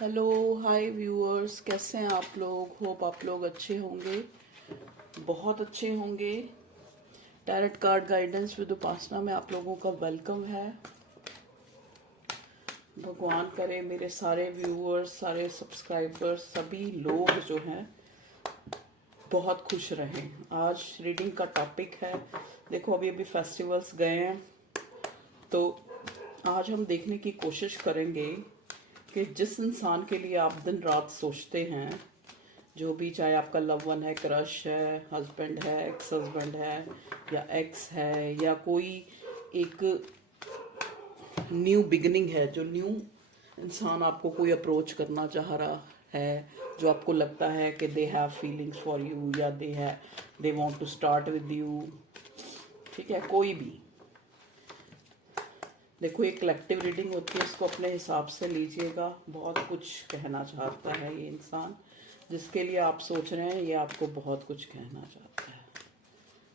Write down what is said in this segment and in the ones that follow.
Hello hi viewers, कैसे हैं आप लोग। होप आप लोग अच्छे होंगे, बहुत अच्छे होंगे। टैरेट कार्ड गाइडेंस विद उपासना में आप लोगों का वेलकम है। भगवान करे मेरे सारे व्यूअर्स, सारे सब्सक्राइबर्स, सभी लोग जो हैं बहुत खुश रहें। आज रीडिंग का टॉपिक है, देखो अभी अभी फेस्टिवल्स गए हैं, तो आज हम देखने की कोशिश करेंगे कि जिस इंसान के लिए आप दिन रात सोचते हैं, जो भी, चाहे आपका लव वन है, क्रश है, हस्बैंड है, एक्स हस्बैंड है, या एक्स है, या कोई एक न्यू बिगिनिंग है, जो न्यू इंसान आपको कोई अप्रोच करना चाह रहा है, जो आपको लगता है कि they have feelings for you, या they want to start with you. ठीक है, कोई भी। देखो ये कलेक्टिव रीडिंग होती है, इसको अपने हिसाब से लीजिएगा। बहुत कुछ कहना चाहता है ये इंसान, जिसके लिए आप सोच रहे हैं, ये आपको बहुत कुछ कहना चाहता है।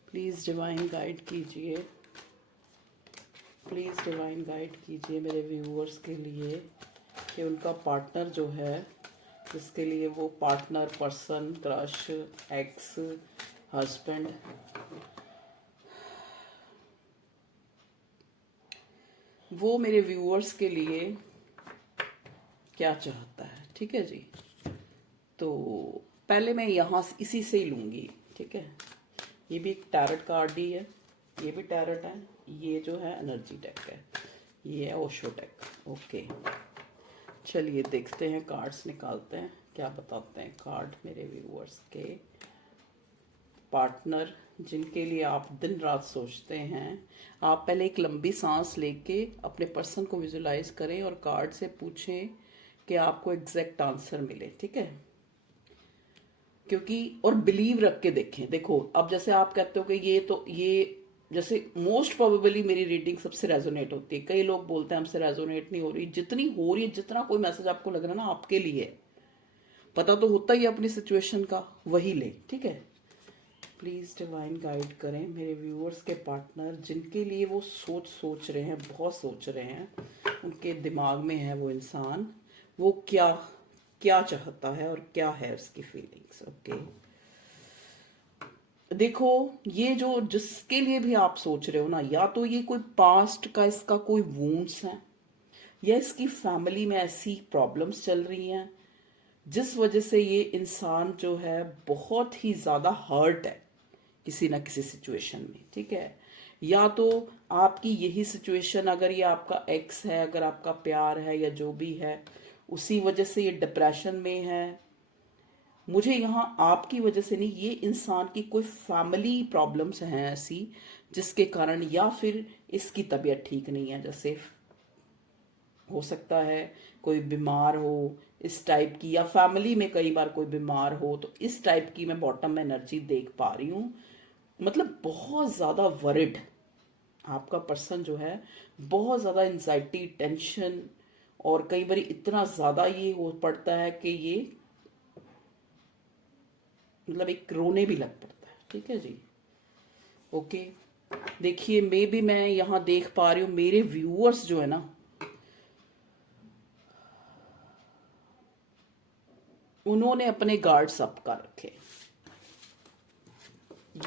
प्लीज़ डिवाइन गाइड कीजिए, प्लीज़ डिवाइन गाइड कीजिए मेरे व्यूअर्स के लिए कि उनका पार्टनर जो है, जिसके लिए वो partner, person, crush, x, husband, वो मेरे व्यूअर्स के लिए क्या चाहता है। ठीक है जी, तो पहले मैं यहाँ इसी से ही लूँगी। ठीक है, ये भी एक टैरट कार्ड ही है, ये भी टैरट है, ये जो है एनर्जी डेक है, ये है ओशो डेक। ओके, चलिए देखते हैं, कार्ड्स निकालते हैं, क्या बताते हैं कार्ड मेरे व्यूअर्स के पार्टनर, जिनके लिए आप दिन रात सोचते हैं। आप पहले एक लंबी सांस लेके अपने पर्सन को विजुलाइज करें और कार्ड से पूछें कि आपको एग्जैक्ट आंसर मिले। ठीक है, क्योंकि और बिलीव रख के देखें। देखो अब जैसे आप कहते हो कि ये जैसे मोस्ट प्रोबेबली मेरी रीडिंग सबसे रेजोनेट होती है। कई लोग बोलते हैं हमसे रेजोनेट नहीं हो रही, जितनी हो रही है, जितना कोई मैसेज आपको लग रहा है ना आपके लिए, पता तो होता ही है अपनी सिचुएशन का, वही ले। ठीक है, प्लीज़ डिवाइन गाइड करें मेरे व्यूअर्स के पार्टनर, जिनके लिए वो सोच रहे हैं, बहुत सोच रहे हैं, उनके दिमाग में है वो इंसान, वो क्या क्या चाहता है और क्या है उसकी फीलिंग्स। ओके, देखो ये जो जिसके लिए भी आप सोच रहे हो ना, या तो ये कोई पास्ट का इसका कोई वूंड्स है, या इसकी फैमिली में ऐसी प्रॉब्लम्स चल रही हैं जिस वजह से ये इंसान जो है बहुत ही ज़्यादा हर्ट है किसी ना किसी सिचुएशन में। ठीक है, या तो आपकी यही सिचुएशन, अगर ये आपका एक्स है, अगर आपका प्यार है या जो भी है, उसी वजह से ये डिप्रेशन में है। मुझे यहाँ आपकी वजह से नहीं, ये इंसान की कोई फैमिली प्रॉब्लम्स हैं ऐसी जिसके कारण, या फिर इसकी तबीयत ठीक नहीं है, जैसे हो सकता है कोई बीमार हो इस टाइप की, या फैमिली में कई बार कोई बीमार हो, तो इस टाइप की मैं बॉटम में एनर्जी देख पा रही हूँ। मतलब बहुत ज़्यादा वरिड आपका पर्सन जो है, बहुत ज़्यादा एंजाइटी, टेंशन, और कई बार इतना ज़्यादा ये हो पड़ता है कि ये मतलब एक रोने भी लग पड़ता है। ठीक है जी, ओके। देखिए मैं यहाँ देख पा रही हूँ मेरे व्यूअर्स जो है ना, उन्होंने अपने गार्ड्स अप कर रखे,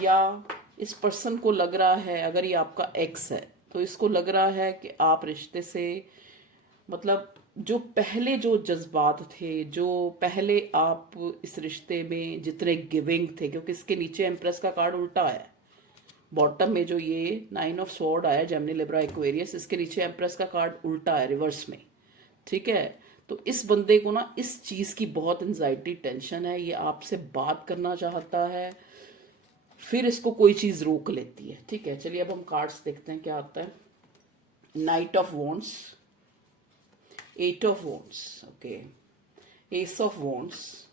या इस पर्सन को लग रहा है, अगर ये आपका एक्स है तो इसको लग रहा है कि आप रिश्ते से, मतलब जो पहले जो जज्बात थे, जो पहले आप इस रिश्ते में जितने गिविंग थे, क्योंकि इसके नीचे एम्प्रेस का कार्ड उल्टा है, बॉटम में जो ये 9 ऑफ स्वॉर्ड आया, जेमिनी लिब्रा एक्वेरियस, इसके नीचे एम्प्रेस का कार्ड उल्टा है रिवर्स में। ठीक है, तो इस बंदे को ना इस चीज की बहुत एंजाइटी, टेंशन है, ये आपसे बात करना चाहता है, फिर इसको कोई चीज रोक लेती है। ठीक है, चलिए अब हम कार्ड्स देखते हैं क्या आता है। Knight of wands, eight of wands, okay, ace of wands,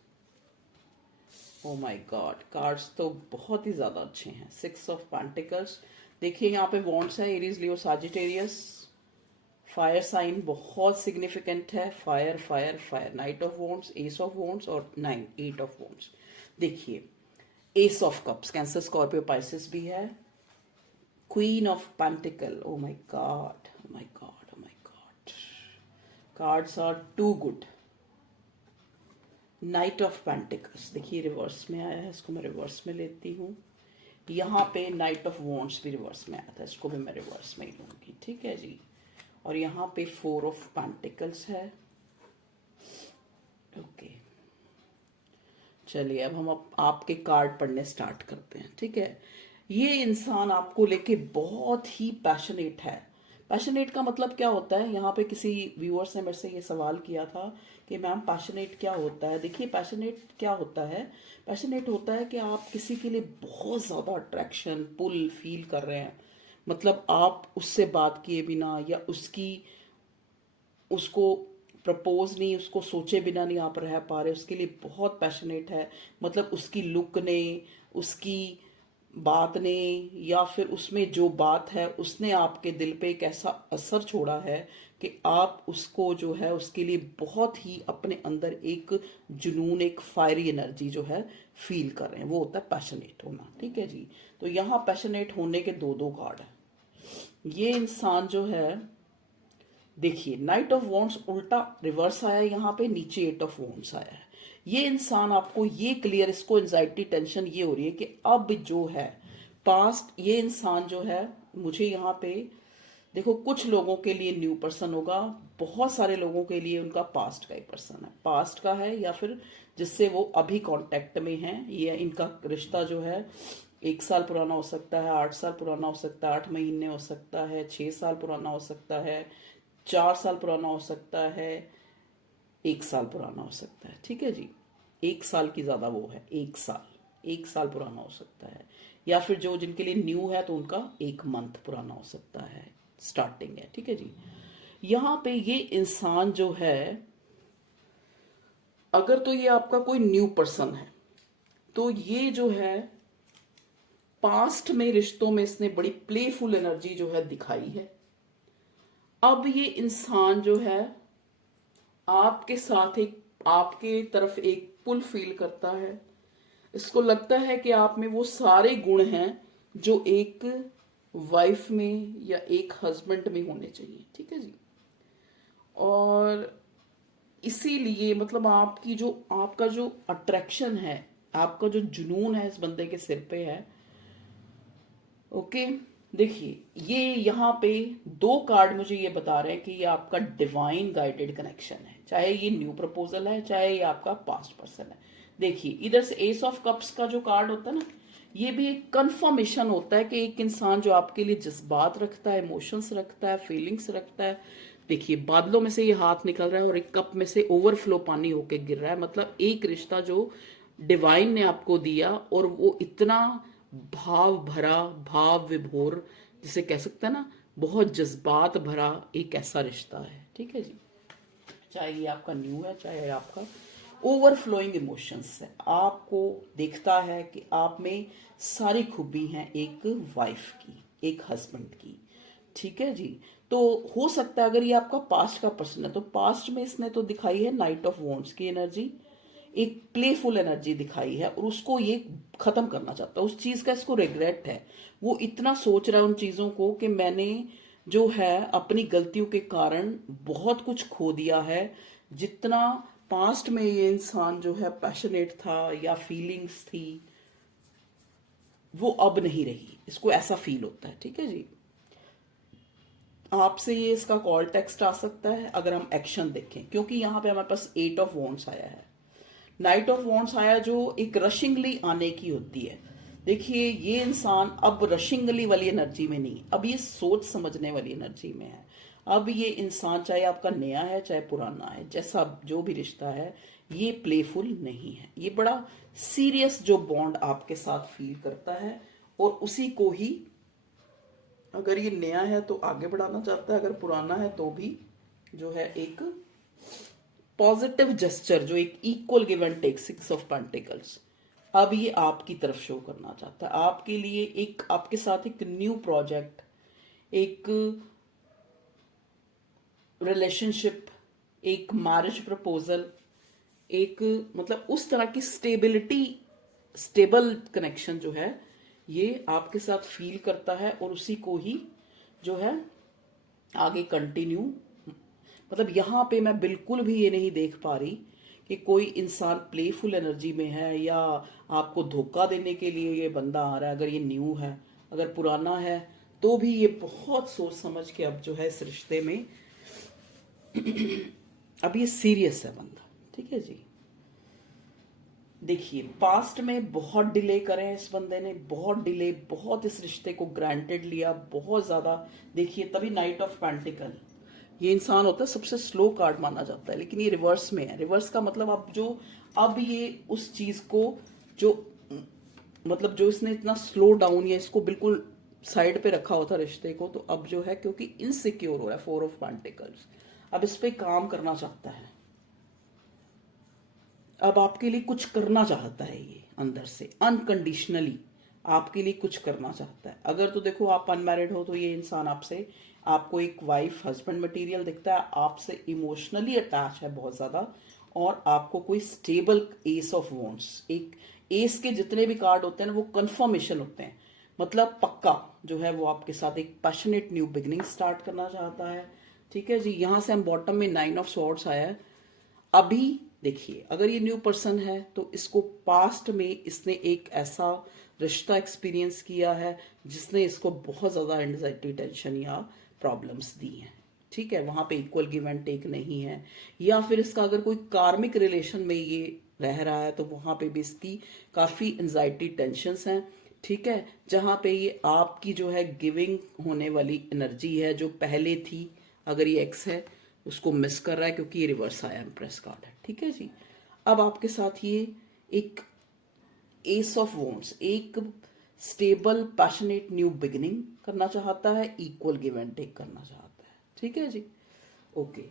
oh my God, cards तो बहुत ही ज्यादा अच्छे हैं। सिक्स ऑफ पेंटिकल्स, देखिए यहाँ पे वॉन्ड्स है, Aries, Leo, Sagittarius, fire sign बहुत सिग्निफिकेंट है, fire fire fire, knight of wands, ace of wands और नाइन, एट ऑफ वॉन्ड्स। देखिए ace of cups, Cancer, Scorpio, Pisces भी है, queen of pentacle, oh my God, oh my God, oh my God, cards are too good, knight of pentacles, देखिए reverse में आया है, इसको मैं रिवर्स में लेती हूँ। यहाँ पे नाइट ऑफ वॉन्ड्स भी रिवर्स में आया था, इसको भी मैं रिवर्स में ही लूँगी, ठीक है जी। और यहाँ पे 4 ऑफ पेंटिकल्स है। ओके, चलिए अब हम आपके कार्ड पढ़ने स्टार्ट करते हैं, ठीक है। ये इंसान आपको लेके बहुत ही पैशनेट है। पैशनेट का मतलब क्या होता है, यहाँ पे किसी व्यूअर्स ने मेरे से ये सवाल किया था कि मैम पैशनेट क्या होता है। देखिए पैशनेट क्या होता है, पैशनेट होता है कि आप किसी के लिए बहुत ज़्यादा अट्रैक्शन पुल फील कर रहे हैं। मतलब आप उससे बात किए बिना या उसको प्रपोज नहीं, उसको सोचे बिना नहीं आप रह पा रहे, उसके लिए बहुत पैशनेट है। मतलब उसकी लुक ने, उसकी बात ने, या फिर उसमें जो बात है उसने आपके दिल पे एक ऐसा असर छोड़ा है कि आप उसको जो है उसके लिए बहुत ही अपने अंदर एक जुनून, एक फायरी एनर्जी जो है फील कर रहे हैं। वो होता है पैशनेट होना, ठीक है जी। तो यहाँ पैशनेट होने के दो दो कार्ड है। ये इंसान जो है, देखिए नाइट ऑफ वॉन्ड्स उल्टा रिवर्स आया यहाँ पे, नीचे 8 ऑफ वॉन्ड्स आया है। ये इंसान आपको ये क्लियर, इसको एंजाइटी टेंशन ये हो रही है कि अब जो है पास्ट, ये इंसान जो है मुझे यहाँ पे देखो, कुछ लोगों के लिए न्यू पर्सन होगा, बहुत सारे लोगों के लिए उनका पास्ट का ही पर्सन है, पास्ट का है, या फिर जिससे वो अभी कांटेक्ट में है। ये इनका रिश्ता जो है 1 साल पुराना हो सकता है, 8 साल पुराना हो सकता है, 8 महीने हो सकता है, 6 साल पुराना हो सकता है, 4 साल पुराना हो सकता है, 1 साल पुराना हो सकता है, ठीक है जी। 1 साल की ज्यादा वो है, 1 साल पुराना हो सकता है। या फिर जो जिनके लिए न्यू है तो उनका 1 मंथ पुराना हो सकता है, स्टार्टिंग है, ठीक है जी। यहाँ पे ये इंसान जो है, अगर तो ये आपका कोई न्यू पर्सन है तो ये जो है पास्ट में रिश्तों में इसने बड़ी प्लेफुल एनर्जी जो है दिखाई है। अब ये इंसान जो है आपके साथ एक, आपके तरफ एक पुल फील करता है। इसको लगता है कि आप में वो सारे गुण हैं जो एक वाइफ में या एक हस्बैंड में होने चाहिए, ठीक है जी। और इसीलिए मतलब आपकी जो, आपका जो अट्रैक्शन है, आपका जो जुनून है इस बंदे के सिर पे है। ओके, देखिए ये यहाँ पे 2 कार्ड मुझे ये बता रहे हैं कि ये आपका डिवाइन गाइडेड कनेक्शन है, चाहे ये न्यू प्रपोजल है, चाहे ये आपका पास्ट पर्सन है। देखिए इधर से एस ऑफ कप्स का जो कार्ड होता है ना, ये भी एक कंफर्मेशन होता है कि एक इंसान जो आपके लिए जज्बात रखता है, इमोशंस रखता है, फीलिंग्स रखता है। देखिए बादलों में से ये हाथ निकल रहा है और एक कप में से ओवरफ्लो पानी होके गिर रहा है। मतलब एक रिश्ता जो डिवाइन ने आपको दिया, और वो इतना भाव भरा, भाव विभोर जिसे कह सकते हैं ना, बहुत जज्बात भरा एक ऐसा रिश्ता है, ठीक है जी। चाहे ये आपका न्यू है, चाहे आपका ओवरफ्लोइंग इमोशंस है। आपको देखता है कि आप में सारी खूबी हैं एक वाइफ की, एक हस्बैंड की, ठीक है जी। तो हो सकता है अगर ये आपका पास्ट का पर्सन है तो पास्ट में इसने तो दिखाई है नाइट ऑफ वॉन्ड्स की एनर्जी, एक प्लेफुल एनर्जी दिखाई है, और उसको ये खत्म करना चाहता है, उस चीज का इसको रिग्रेट है। वो इतना सोच रहा है उन चीजों को कि मैंने जो है अपनी गलतियों के कारण बहुत कुछ खो दिया है। जितना पास्ट में ये इंसान जो है पैशनेट था या फीलिंग्स थी, वो अब नहीं रही, इसको ऐसा फील होता है, ठीक है जी। आपसे ये इसका कॉल टेक्स्ट आ सकता है अगर हम एक्शन देखें, क्योंकि यहाँ पे हमारे पास 8 ऑफ वॉन्ड्स आया है, नाइट ऑफ वॉन्ड्स आया जो एक रशिंगली आने की होती है। देखिए ये इंसान अब रशिंगली वाली एनर्जी में नहीं, अब ये सोच समझने वाली एनर्जी में है। अब ये इंसान चाहे आपका नया है चाहे पुराना है, जैसा जो भी रिश्ता है, ये प्लेफुल नहीं है, ये बड़ा सीरियस जो बॉन्ड आपके साथ फील करता है, और उसी को ही अगर ये नया है तो आगे बढ़ाना चाहता है, अगर पुराना है तो भी जो है एक पॉजिटिव जेस्चर, जो एक equal give and take, 6 of pentacles, अब ये आपकी तरफ शो करना चाहता है। आपके लिए एक, आपके साथ एक न्यू प्रोजेक्ट, एक रिलेशनशिप, एक मैरिज प्रपोजल, एक मतलब उस तरह की स्टेबिलिटी, स्टेबल कनेक्शन जो है ये आपके साथ फील करता है, और उसी को ही जो है आगे कंटिन्यू, मतलब यहाँ पे मैं बिल्कुल भी ये नहीं देख पा रही कि कोई इंसान प्लेफुल एनर्जी में है या आपको धोखा देने के लिए ये बंदा आ रहा है। अगर ये न्यू है, अगर पुराना है, तो भी ये बहुत सोच समझ के अब जो है इस रिश्ते में अब ये सीरियस है बंदा। ठीक है जी। देखिए, पास्ट में बहुत डिले करे इस बंदे ने, बहुत डिले, बहुत इस रिश्ते को ग्रांटेड लिया, बहुत ज्यादा। देखिए, तभी नाइट ऑफ पेंटिकल, ये इंसान होता है सबसे स्लो कार्ड माना जाता है, लेकिन ये रिवर्स में है। रिवर्स का मतलब अब ये उस चीज को जो मतलब जो इसने इतना स्लो डाउन या इसको बिल्कुल साइड पे रखा होता रिश्ते को, तो अब जो है क्योंकि इनसिक्योर हो रहा है, 4 ऑफ पेंटिकल्स, अब इस पे काम करना चाहता है। अब आपके लिए कुछ करना चाहता है ये अंदर से, अनकंडीशनली आपके लिए कुछ करना चाहता है। अगर तो देखो आप अनमैरिड हो तो ये इंसान आपसे, आपको एक वाइफ हस्बैंड मटेरियल दिखता है, आपसे इमोशनली अटैच है बहुत ज्यादा, और आपको कोई स्टेबल एस ऑफ वॉन्ट्स, एक एस के जितने भी कार्ड होते हैं ना वो कंफर्मेशन होते हैं, मतलब पक्का जो है वो आपके साथ एक पैशनेट न्यू बिगनिंग स्टार्ट करना चाहता है। ठीक है जी। यहां से हम बॉटम में 9 ऑफ स्वॉर्ड्स आया है। अभी देखिए, अगर ये न्यू पर्सन है तो इसको पास्ट में इसने एक ऐसा रिश्ता एक्सपीरियंस किया है जिसने इसको बहुत ज्यादा एंजाइटी, टेंशन या प्रॉब्लम्स दी हैं। ठीक है, वहां पे इक्वल गिव एंड टेक नहीं है, या फिर इसका अगर कोई कार्मिक रिलेशन में ये रह रहा है तो वहां पे भी इसकी काफी एंजाइटी, टेंशन्स हैं। ठीक है, जहां पे ये आपकी जो है गिविंग होने वाली एनर्जी है जो पहले थी, अगर ये एक्स है उसको मिस कर रहा है क्योंकि ये रिवर्स आया, एम्प्रेस कार्ड है। ठीक है जी। अब आपके साथ ये एक एस ऑफ वॉन्ड्स, एक स्टेबल पैशनेट न्यू बिगिनिंग करना चाहता है, इक्वल गिव एंड टेक करना चाहता है। ठीक है जी। ओके,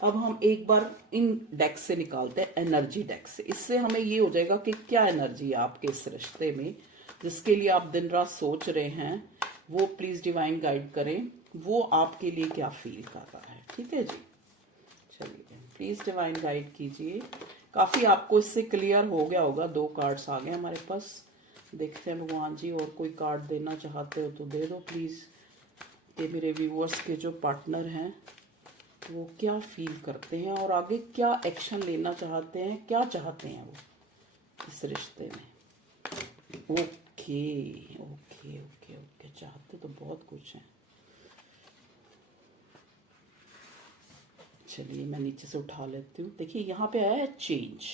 अब हम एक बार इन डेक्स से निकालते हैं, एनर्जी डेक्स से। इससे हमें ये हो जाएगा कि क्या एनर्जी है आपके इस रिश्ते में, जिसके लिए आप दिन रात सोच रहे हैं, वो प्लीज डिवाइन गाइड करें, वो आपके लिए क्या फील कर रहा है। ठीक है जी। चलिए, प्लीज डिवाइन गाइड कीजिए। काफी आपको इससे क्लियर हो गया होगा, 2 कार्ड्स आ गए हमारे पास। देखते हैं भगवान जी, और कोई कार्ड देना चाहते हो तो दे दो प्लीज, कि मेरे व्यूअर्स के जो पार्टनर हैं वो क्या फील करते हैं और आगे क्या एक्शन लेना चाहते हैं, क्या चाहते हैं वो इस रिश्ते में। ओके ओके ओके ओके, चाहते तो बहुत कुछ है। चलिए, मैं नीचे से उठा लेती हूँ। देखिए, यहाँ पे आया है चेंज,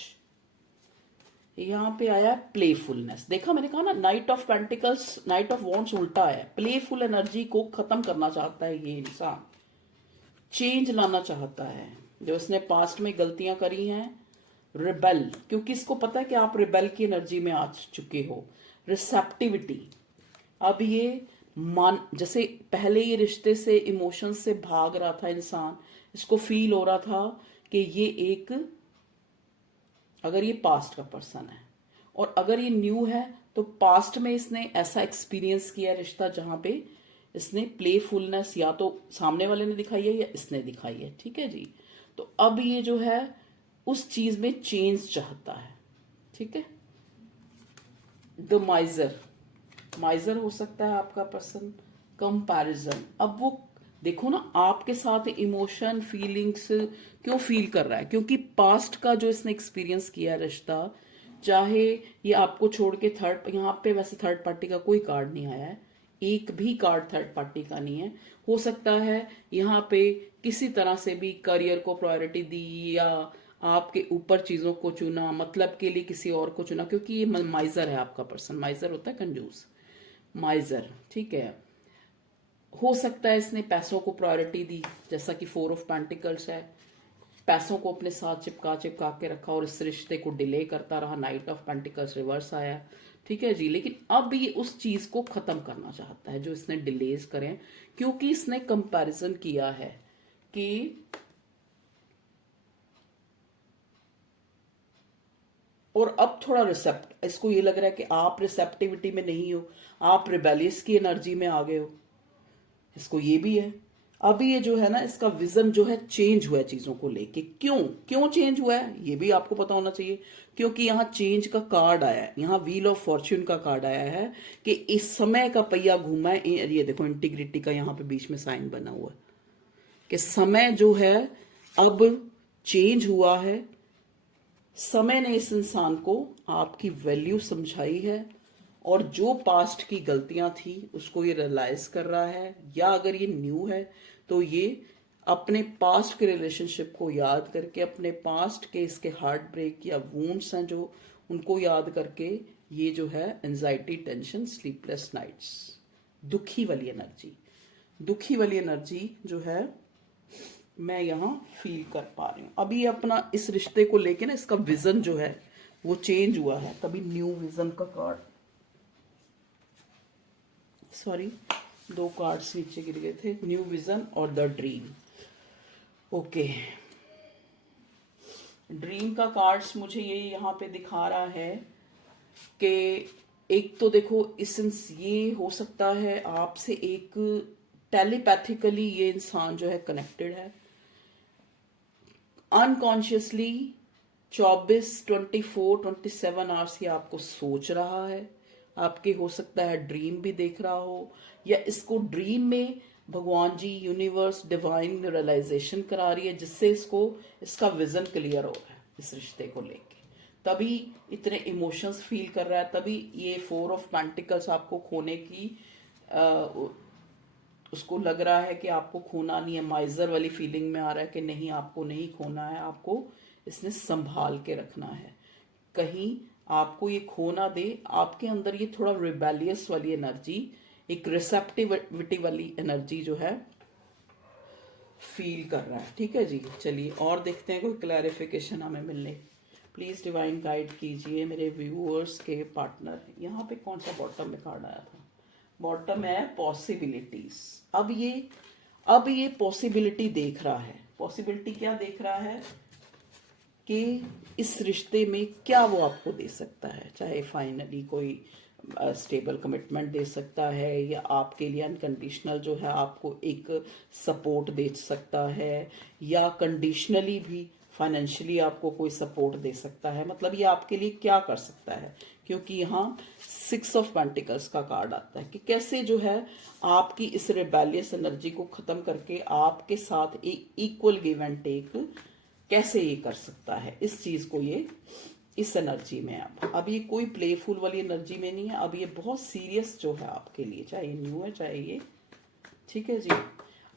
यहाँ पे आया है प्लेफुलनेस। देखा, मैंने कहा ना, night of pentacles, night of wands उल्टा है। प्लेफुल एनर्जी को खत्म करना चाहता है ये इंसान, चेंज लाना चाहता है। जो इसने पास्ट में गलतियां करी हैं, रिबेल, क्योंकि इसको पता है कि आप रिबेल की एनर्जी में आ चुके हो। रिसेप्टिविटी, अब ये मान, जैसे पहले ये रिश्ते से, इमोशन से भाग रहा था इंसान, इसको फील हो रहा था कि ये एक, अगर ये पास्ट का पर्सन है और अगर ये न्यू है तो पास्ट में इसने ऐसा एक्सपीरियंस किया रिश्ता जहां पे इसने प्लेफुलनेस या तो सामने वाले ने दिखाई है या इसने दिखाई है। ठीक है जी। तो अब ये जो है उस चीज में चेंज चाहता है। ठीक है। द माइजर, माइजर हो सकता है आपका पर्सन। कंपैरिजन, अब वो देखो ना, आपके साथ इमोशन, फीलिंग्स क्यों फील कर रहा है, क्योंकि पास्ट का जो इसने एक्सपीरियंस किया रिश्ता, चाहे ये आपको छोड़ के थर्ड, यहाँ पे वैसे थर्ड पार्टी का कोई कार्ड नहीं आया है, एक भी कार्ड थर्ड पार्टी का नहीं है। हो सकता है यहाँ पे किसी तरह से भी करियर को प्रायोरिटी दी या आपके ऊपर चीजों को चुना, मतलब के लिए किसी और को चुना, क्योंकि ये माइजर है आपका पर्सन। माइजर होता है कंजूस, माइजर। ठीक है। हो सकता है इसने पैसों को प्रायोरिटी दी, जैसा कि 4 ऑफ पेंटिकल्स है, पैसों को अपने साथ चिपका चिपका के रखा और इस रिश्ते को डिले करता रहा। नाइट ऑफ पेंटिकल्स रिवर्स आया। ठीक है जी। लेकिन अब ये उस चीज को खत्म करना चाहता है जो इसने डिलेज करें, क्योंकि इसने कंपैरिजन किया है कि और अब थोड़ा रिसेप्ट, इसको ये लग रहा है कि आप रिसेप्टिविटी में नहीं हो, आप रिबेलियस की एनर्जी में आ गए हो, इसको ये भी है। अब ये जो है ना, इसका विजन जो है चेंज हुआ है चीजों को लेके। क्यों क्यों चेंज हुआ है ये भी आपको पता होना चाहिए, क्योंकि यहाँ चेंज का कार्ड आया है, यहाँ व्हील ऑफ फॉर्च्यून का कार्ड आया है कि इस समय का पहिया घूमा है। ये देखो, इंटीग्रिटी का यहाँ पे बीच में साइन बना हुआ है कि समय जो है अब चेंज हुआ है, समय ने इस इंसान को आपकी वैल्यू समझाई है, और जो पास्ट की गलतियां थी उसको ये रियलाइज कर रहा है, या अगर ये न्यू है तो ये अपने पास्ट के रिलेशनशिप को याद करके, अपने पास्ट के इसके हार्ट ब्रेक या वूंड्स हैं जो, उनको याद करके ये जो है एंजाइटी, टेंशन, स्लीपलेस नाइट्स, दुखी वाली एनर्जी, दुखी वाली एनर्जी जो है मैं यहाँ फील कर पा रही हूँ। अभी अपना इस रिश्ते को लेके ना इसका विजन जो है वो चेंज हुआ है, तभी न्यू विजन का कार्ड, सॉरी 2 कार्ड्स नीचे गिर गए थे, न्यू विजन और द ड्रीम। ओके, ड्रीम का कार्ड्स मुझे ये यहाँ पे दिखा रहा है कि एक तो देखो ये हो सकता है आपसे एक टेलीपैथिकली ये इंसान जो है कनेक्टेड है, अनकॉन्शियसली 24 आवर्स ये आपको सोच रहा है, आपके हो सकता है ड्रीम भी देख रहा हो, या इसको ड्रीम में भगवान जी, यूनिवर्स, डिवाइन रियलाइजेशन करा रही है, जिससे इसको इसका विजन क्लियर हो रहा है इस रिश्ते को लेके, तभी इतने इमोशंस फील कर रहा है, तभी ये 4 ऑफ पेंटिकल्स आपको खोने की उसको लग रहा है कि आपको खोना नहीं है, माइजर वाली फीलिंग में आ रहा है कि नहीं आपको नहीं खोना है, आपको इसने संभाल के रखना है, कहीं आपको ये खो ना दे। आपके अंदर ये थोड़ा रिबेलियस वाली एनर्जी, एक रिसेप्टिविटी वाली एनर्जी जो है फील कर रहा है। ठीक है जी, चलिए और देखते हैं कोई क्लैरिफिकेशन हमें मिलने। प्लीज डिवाइन गाइड कीजिए मेरे व्यूअर्स के पार्टनर। यहाँ पे कौन सा बॉटम में कार्ड आया था? बॉटम है पॉसिबिलिटीज। अब ये पॉसिबिलिटी देख रहा है। पॉसिबिलिटी क्या देख रहा है कि इस रिश्ते में क्या वो आपको दे सकता है, चाहे फाइनली कोई स्टेबल कमिटमेंट दे सकता है, या आपके लिए अनकंडीशनल जो है आपको एक सपोर्ट दे सकता है, या कंडीशनली भी फाइनेंशियली आपको कोई सपोर्ट दे सकता है। मतलब ये आपके लिए क्या कर सकता है, क्योंकि यहाँ 6 ऑफ पेंटिकल्स का कार्ड आता है कि कैसे जो है आपकी इस रिबेलियस एनर्जी को खत्म करके आपके साथ एक इक्वल गिव एंड टेक कैसे ये कर सकता है, इस चीज को ये इस एनर्जी में। अब ये कोई प्लेफुल वाली एनर्जी में नहीं है, अब ये बहुत सीरियस जो है आपके लिए, चाहे ये न्यू है चाहे ये, ठीक है जी।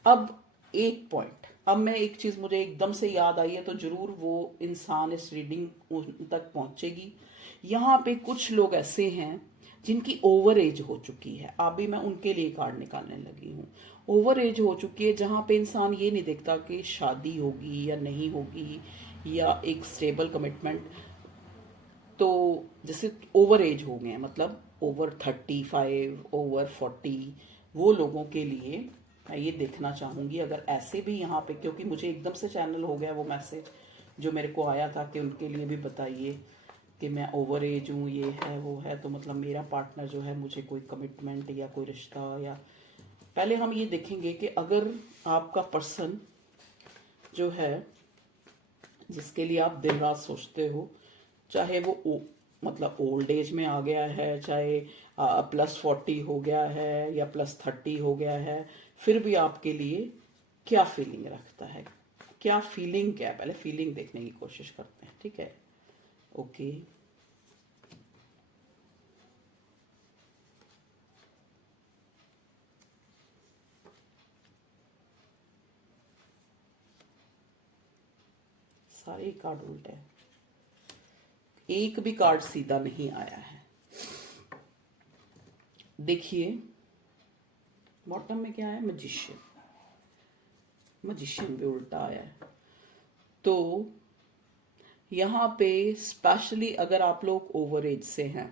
अब एक पॉइंट, अब मैं एक चीज मुझे एकदम से याद आई है, तो जरूर वो इंसान इस रीडिंग तक पहुंचेगी। यहाँ पे कुछ लोग ऐसे हैं जिनकी ओवर एज हो चुकी है, अभी मैं उनके लिए कार्ड निकालने लगी हूँ। ओवर एज हो चुकी है जहाँ पे इंसान ये नहीं देखता कि शादी होगी या नहीं होगी, या एक स्टेबल कमिटमेंट। तो जैसे ओवर एज हो गए, मतलब ओवर 35, ओवर 40, वो लोगों के लिए मैं ये देखना चाहूंगी। अगर ऐसे भी यहाँ पे, क्योंकि मुझे एकदम से चैनल हो गया वो मैसेज जो मेरे को आया था कि उनके लिए भी बताइए कि मैं ओवर एज हूँ, ये है वो है, तो मतलब मेरा पार्टनर जो है मुझे कोई कमिटमेंट या कोई रिश्ता, या पहले हम ये देखेंगे कि अगर आपका पर्सन जो है जिसके लिए आप दिन रात सोचते हो, चाहे वो मतलब ओल्ड एज में आ गया है, चाहे +40 हो गया है या +30 हो गया है, फिर भी आपके लिए क्या फीलिंग रखता है, क्या फीलिंग, क्या पहले फीलिंग देखने की कोशिश करते हैं। ठीक है, ओके। सारे कार्ड उल्टे हैं, एक भी कार्ड सीधा नहीं आया है। देखिए बॉटम में क्या है, मैजिशियन। मैजिशियन भी उल्टा आया है। तो यहाँ पे स्पेशली अगर आप लोग ओवर एज से हैं,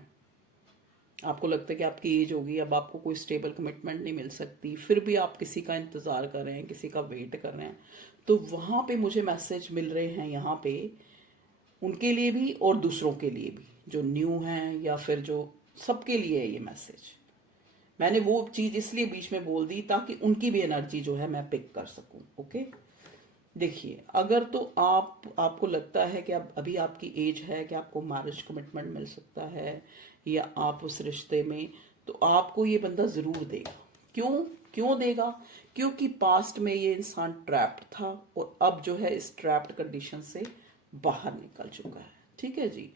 आपको लगता है कि आपकी एज होगी, अब आपको कोई स्टेबल कमिटमेंट नहीं मिल सकती, फिर भी आप किसी का इंतजार कर रहे हैं, किसी का वेट कर रहे हैं, तो वहां पे मुझे मैसेज मिल रहे हैं यहाँ पे उनके लिए भी और दूसरों के लिए भी, जो न्यू हैं या फिर जो, सबके लिए है ये मैसेज। मैंने वो चीज इसलिए बीच में बोल दी ताकि उनकी भी एनर्जी जो है मैं पिक कर सकूं। ओके, देखिए अगर तो आपको लगता है कि अब अभी आपकी एज है कि आपको मैरिज कमिटमेंट मिल सकता है, या आप उस रिश्ते में, तो आपको ये बंदा जरूर देगा। क्यों देगा? क्योंकि पास्ट में ये इंसान ट्रैप्ड था और अब जो है इस ट्रैप्ड कंडीशन से बाहर निकल चुका है। ठीक है जी।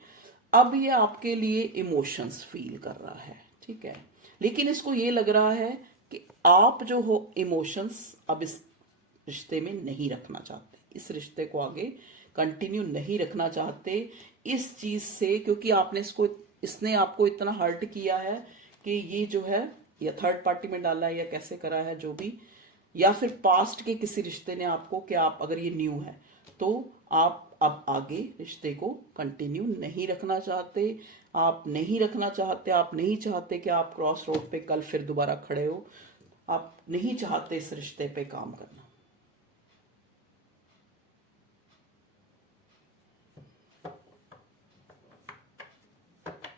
अब ये आपके लिए इमोशंस फील कर रहा है, ठीक है, लेकिन इसको ये लग रहा है कि आप जो हो इमोशंस अब इस रिश्ते में नहीं रखना चाहते, इस रिश्ते को आगे कंटिन्यू नहीं रखना चाहते इस चीज से, क्योंकि इसने आपको इतना हर्ट किया है कि ये जो है, या थर्ड पार्टी में डाला है या कैसे करा है जो भी, या फिर पास्ट के किसी रिश्ते ने आपको, कि आप अगर ये न्यू है तो आप अब आगे रिश्ते को कंटिन्यू नहीं रखना चाहते, आप नहीं चाहते कि आप क्रॉस रोड पे कल फिर दोबारा खड़े हो, आप नहीं चाहते इस रिश्ते पे काम करना।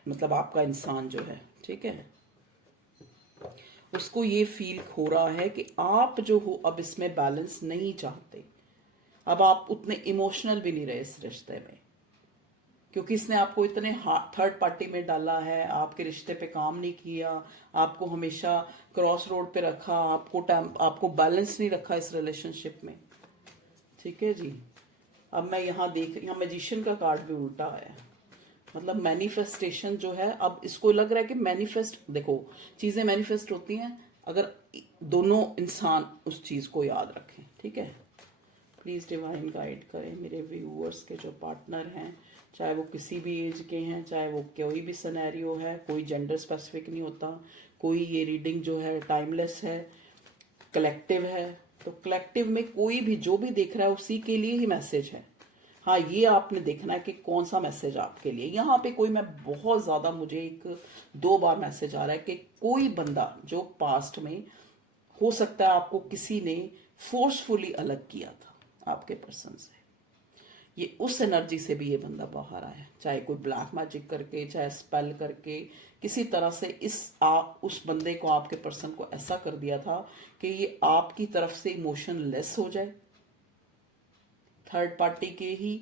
मतलब आपका इंसान जो है, ठीक है, उसको ये फील हो रहा है कि आप जो हो अब इसमें बैलेंस नहीं चाहते, अब आप उतने इमोशनल भी नहीं रहे इस रिश्ते में, क्योंकि इसने आपको इतने थर्ड पार्टी में डाला है, आपके रिश्ते पे काम नहीं किया, आपको हमेशा क्रॉस रोड पे रखा, आपको बैलेंस नहीं रखा इस रिलेशनशिप में, ठीक है जी। अब मैं यहाँ मैजिशियन का कार्ड भी उल्टा है, मतलब मैनिफेस्टेशन जो है, अब इसको लग रहा है कि देखो चीजें मैनिफेस्ट होती हैं अगर दोनों इंसान उस चीज को याद रखें, ठीक है। प्लीज डिवाइन गाइड करें मेरे व्यूअर्स के जो पार्टनर हैं, चाहे वो किसी भी एज के हैं, चाहे वो कोई भी सिनेरियो है, कोई जेंडर स्पेसिफिक नहीं होता, कोई ये रीडिंग जो है टाइमलेस है, कलेक्टिव है, तो कलेक्टिव में कोई भी जो भी देख रहा है उसी के लिए ही मैसेज है। हाँ, ये आपने देखना है कि कौन सा मैसेज आपके लिए। यहाँ पे कोई, मैं बहुत ज्यादा, मुझे एक 2 बार मैसेज आ रहा है कि कोई बंदा जो पास्ट में, हो सकता है आपको किसी ने फोर्सफुली अलग किया था आपके पर्सन से, ये उस एनर्जी से भी ये बंदा बाहर आया, चाहे कोई ब्लैक मैजिक करके, चाहे स्पेल करके, किसी तरह से उस बंदे को, आपके पर्सन को ऐसा कर दिया था कि ये आपकी तरफ से इमोशन लेस हो जाए, थर्ड पार्टी के ही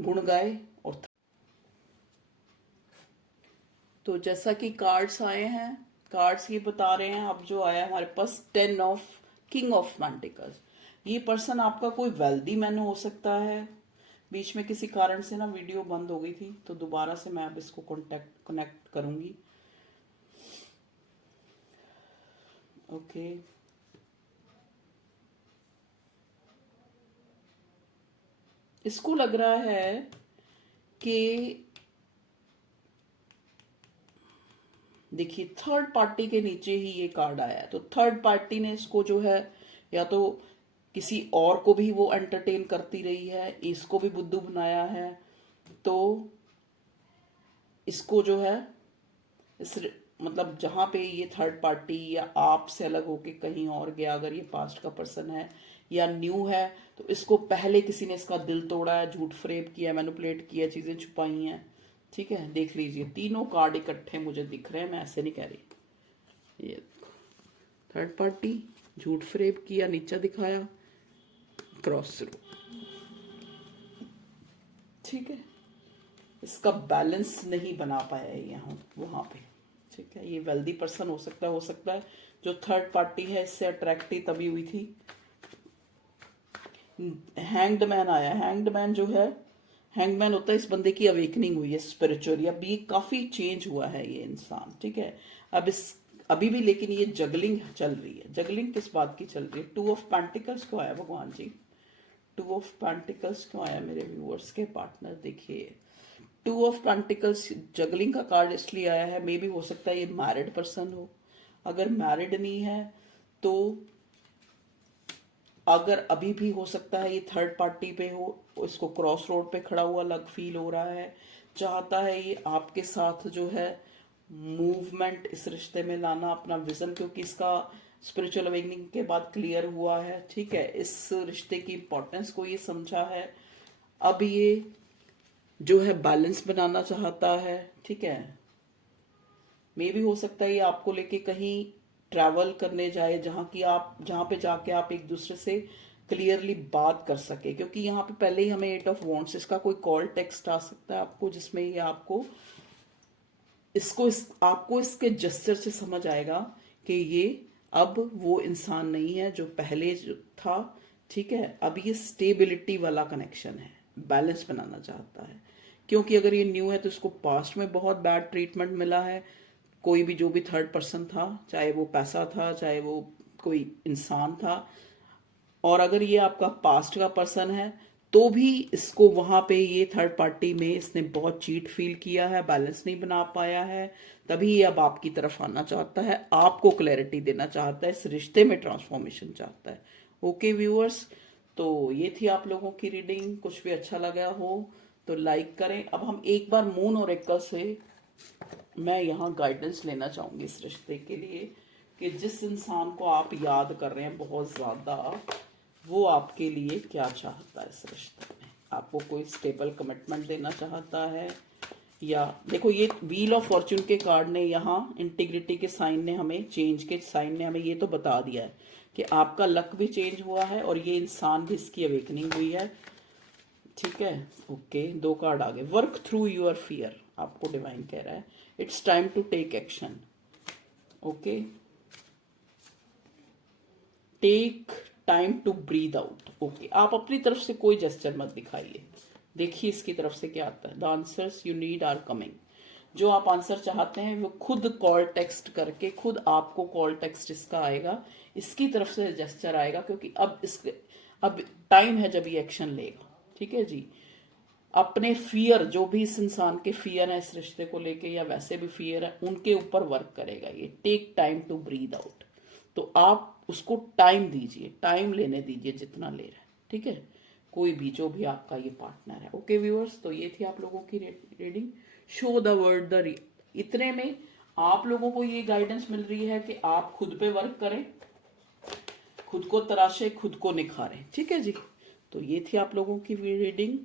गुण गाए। और तो जैसा कि कार्ड्स आए हैं, कार्ड्स ये बता रहे हैं, अब जो आया हमारे पास किंग ऑफ पेंटिकल्स, ये पर्सन आपका कोई वेल्दी मैन हो सकता है। बीच में किसी कारण से ना वीडियो बंद हो गई थी, तो दोबारा से मैं अब इसको कनेक्ट करूंगी। ओके, इसको लग रहा है कि देखिए थर्ड पार्टी के नीचे ही ये कार्ड आया है, तो थर्ड पार्टी ने इसको जो है, या तो किसी और को भी वो एंटरटेन करती रही है, इसको भी बुद्धू बनाया है, तो इसको जो है इस मतलब जहां पे ये थर्ड पार्टी या आप से अलग होके कहीं और गया, अगर ये पास्ट का पर्सन है या न्यू है, तो इसको पहले किसी ने इसका दिल तोड़ा है, झूठ फ्रेब किया, मैनिपुलेट किया, चीजें छुपाई हैं, ठीक है। देख लीजिए तीनों कार्ड इकट्ठे मुझे दिख रहे हैं, मैं ऐसे नहीं कह रही। ये थर्ड पार्टी, झूठ फ्रेब किया, नीचा दिखाया, क्रॉस थ्रू, ठीक है। इसका बैलेंस नहीं बना पाया है यहाँ वहां पे, ठीक है। ये वेल्दी पर्सन हो सकता है जो थर्ड पार्टी है इससे अट्रैक्ट ही तभी हुई थी। हैंग्ड मैन आया, हैंग्ड मैन जो है, हैंग मैन होता है इस बंदे की अवेकनिंग हुई है स्पिरिचुअली, अब ये काफी चेंज हुआ है ये इंसान, ठीक है। अभी भी लेकिन ये जगलिंग चल रही है। जगलिंग किस बात की चल रही है? 2 ऑफ पेंटिकल्स क्यों आया भगवान जी? 2 ऑफ पेंटिकल्स क्यों आया मेरे व्यूअर्स के पार्टनर? देखिए 2 ऑफ पेंटिकल्स जगलिंग का कार्ड इसलिए आया है, मे बी हो सकता है ये मैरिड पर्सन हो, अगर मैरिड नहीं है तो, अगर अभी भी हो सकता है ये थर्ड पार्टी पे हो, इसको क्रॉस रोड पे खड़ा हुआ अलग फील हो रहा है, चाहता है ये आपके साथ जो है मूवमेंट इस रिश्ते में लाना, अपना विजन, क्योंकि इसका स्पिरिचुअल अवेकनिंग के बाद क्लियर हुआ है, ठीक है। इस रिश्ते की इंपॉर्टेंस को ये समझा है, अब ये जो है बैलेंस बनाना चाहता है, ठीक है। मे भी हो सकता है ये आपको लेके कहीं ट्रैवल करने जाए, जहां पे जाके आप एक दूसरे से क्लियरली बात कर सके, क्योंकि यहाँ पे पहले ही हमें 8 ऑफ वॉन्ड्स, इसका कोई कॉल टेक्स्ट आ सकता है आपको, जिसमें ये आपको इसके जेस्चर से समझ आएगा कि ये अब वो इंसान नहीं है जो पहले जो था, ठीक है। अब ये स्टेबिलिटी वाला कनेक्शन है, बैलेंस बनाना चाहता है क्योंकि अगर ये न्यू है तो इसको पास्ट में बहुत बैड ट्रीटमेंट मिला है। कोई भी जो भी थर्ड पर्सन था, चाहे वो पैसा था, चाहे वो कोई इंसान था, और अगर ये आपका पास्ट का पर्सन है तो भी इसको वहां पे ये थर्ड पार्टी में इसने बहुत चीट फील किया है, बैलेंस नहीं बना पाया है, तभी ये अब आपकी तरफ आना चाहता है, आपको क्लैरिटी देना चाहता है, इस रिश्ते में ट्रांसफॉर्मेशन चाहता है। ओके व्यूअर्स, तो ये थी आप लोगों की रीडिंग। कुछ भी अच्छा लगा हो तो लाइक करें। अब हम एक बार मून ओरेकल से मैं यहाँ गाइडेंस लेना चाहूंगी इस रिश्ते के लिए, कि जिस इंसान को आप याद कर रहे हैं बहुत ज्यादा, वो आपके लिए क्या चाहता है इस रिश्ते में। आपको कोई स्टेबल कमिटमेंट देना चाहता है, या देखो ये व्हील ऑफ फॉर्च्यून के कार्ड ने यहाँ इंटीग्रिटी के साइन ने हमें, चेंज के साइन ने हमें ये तो बता दिया है कि आपका लक भी चेंज हुआ है और ये इंसान भी, इसकी अवेकनिंग हुई है। ठीक है, ओके, दो कार्ड आ गए। वर्क थ्रू योर फियर, आपको डिवाइन कह रहा है it's time to take action. Okay, take time to breathe out. Okay, आप अपनी तरफ से कोई जेस्चर मत दिखाइए, देखिए इसकी तरफ से क्या आता है। The answers you need are coming. जो आप आंसर चाहते हैं वो खुद कॉल टेक्स्ट करके, खुद आपको कॉल टेक्स्ट इसका आएगा, इसकी तरफ से जेस्चर आएगा, क्योंकि अब टाइम है जब ये एक्शन लेगा। ठीक है जी, अपने फियर, जो भी इस इंसान के फियर है इस रिश्ते को लेके या वैसे भी फियर है, उनके ऊपर वर्क करेगा ये। Take time to breathe out, तो आप उसको टाइम दीजिए, टाइम लेने दीजिए जितना ले रहा है। ठीक है, कोई भी जो भी आपका ये पार्टनर है। ओके व्यूअर्स, तो ये थी आप लोगों की reading. Show the word the, इतने में आप लोगों को ये गाइडेंस मिल रही है कि आप खुद पे वर्क करें, खुद को तराशे, खुद को निखारें। ठीक है जी, तो ये थी आप लोगों की reading.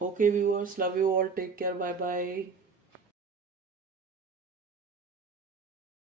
Okay viewers, love you all, take care, bye bye.